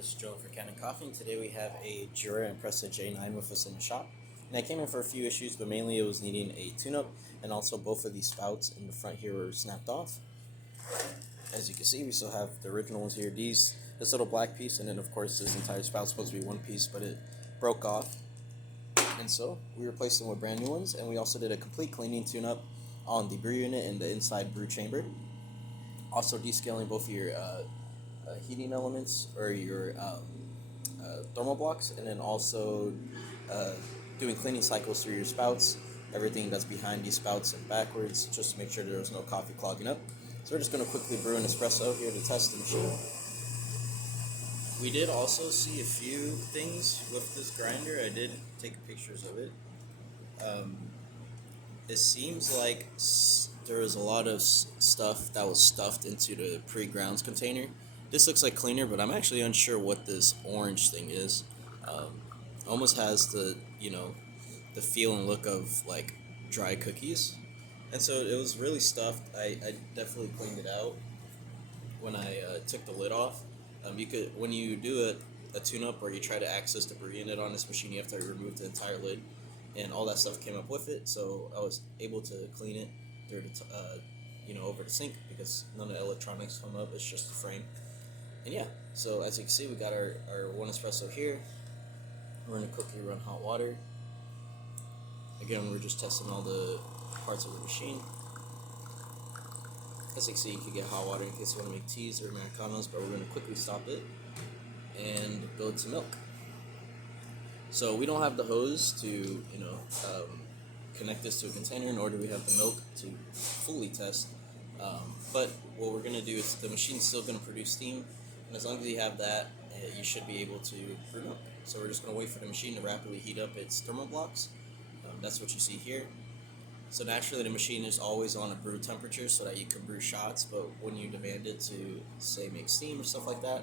this is Joe for Kanen Coffee, and today we have a Jura Impressa J9 with us in the shop. And I came in for a few issues, but mainly it was needing a tune-up, and also both of these spouts in the front here were snapped off. As you can see, we still have the original ones here. This little black piece, and then of course this entire spout's supposed to be one piece, but it broke off. And so we replaced them with brand new ones, and we also did a complete cleaning tune-up on the brew unit and the inside brew chamber. Also descaling both of your heating elements or your thermal blocks, and then also doing cleaning cycles through your spouts, everything that's behind these spouts and backwards, just to make sure there's no coffee clogging up. So we're just going to quickly brew an espresso here to test the machine. We did also see a few things with this grinder. I did take pictures of it. It seems like there was a lot of stuff that was stuffed into the pre-grounds container. This looks like cleaner, but I'm actually unsure what this orange thing is. Almost has the feel and look of like dry cookies, and so it was really stuffed. I definitely cleaned it out when I took the lid off. You could, when you do a tune-up or you try to access the brew unit on this machine, you have to remove the entire lid, and all that stuff came up with it. So I was able to clean it through the over the sink, because none of the electronics come up. It's just the frame. And yeah, so as you can see, we got our one espresso here. We're going to quickly run hot water. Again, we're just testing all the parts of the machine. As you can see, you can get hot water in case you want to make teas or Americanos, but we're going to quickly stop it and go to milk. So we don't have the hose to, connect this to a container, nor do we have the milk to fully test. But what we're going to do is the machine's still going to produce steam, and as long as you have that, you should be able to brew milk. So we're just going to wait for the machine to rapidly heat up its thermal blocks. That's what you see here. So naturally the machine is always on a brew temperature so that you can brew shots, but when you demand it to, say, make steam or stuff like that,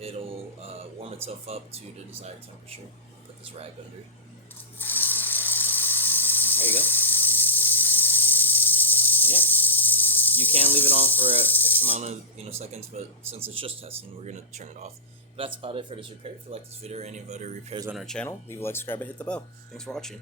it'll warm itself up to the desired temperature. Put this rag under. There you go. Yeah. You can leave it on for X amount of seconds, but since it's just testing, we're going to turn it off. But that's about it for this repair. If you like this video or any of other repairs on our channel, leave a like, subscribe, and hit the bell. Thanks for watching.